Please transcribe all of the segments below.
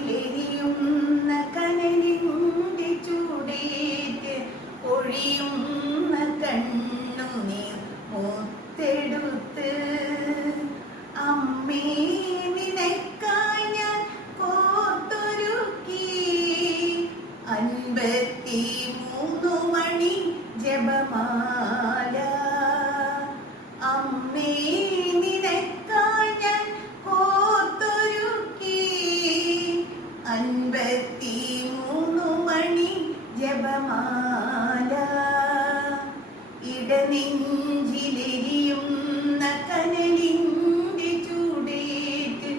ഇടനെഞ്ചിലെരിയുന്ന കനലിന്റെ ചൂടേറ്റ് ഒഴിയുന്ന കണ്ണുനീർ മുത്തെടുത്ത് അമ്മേ നിനക്കായി ഞാൻ കോർത്തൊരുക്കി 53 മണി ജപമാല. അമ്മേ നിനക്കായി ഞാൻ കോർത്തൊരുക്കി 53 മണി ജപമാല. ഇടനെഞ്ചിലെരിയുന്ന കനലിന്റെ ചൂടേറ്റ്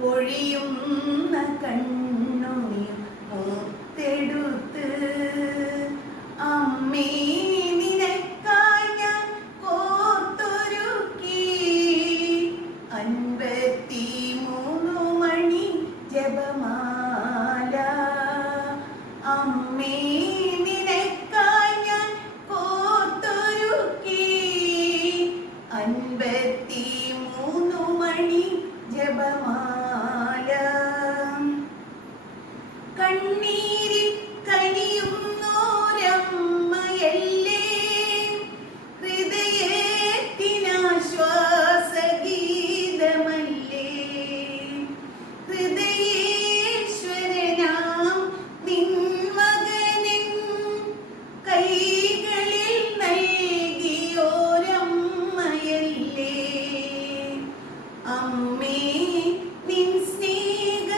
പൊഴിയുന്ന കണ്ണുനീർ മുത്തെടുത്ത് അമ്മേ നിനക്കായി ഞാൻ കോർത്തൊരുക്കി 53 മണി ജപമാല. അമ്മേ നിനക്കായി ഞാൻ കോർത്തൊരുക്കി 53 മണി ജപമാല. കണ്ണീരിൽ കനിയുന്നോരമ്മയല്ലേ, ഹൃദയത്തിനാശ്വാസഗീതമല്ലേ, ഹൃദയേശ്വരനാം നിൻ മകനിൻ കൈകളിൽ നൽകിയോരമ്മയല്ലേ. അമ്മേ നിൻ സ്നേഹ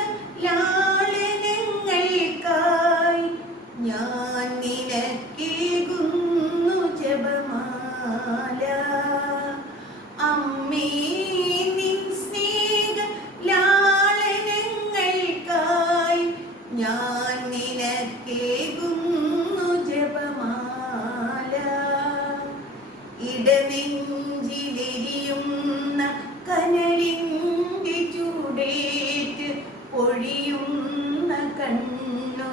ലാളനങ്ങൾക്കായി ഞാൻ നിനക്കേകുന്നു ജപമാല. അമ്മേ നിൻ സ്നേഹ ലാളനങ്ങൾക്കായി ഞാൻ നിനക്കേകുന്നു ജപമാല. ഇടനെഞ്ചിലെരിയുന്ന കനലിന്റെ ചൂടേറ്റ് പൊഴിയുന്ന കണ്ണു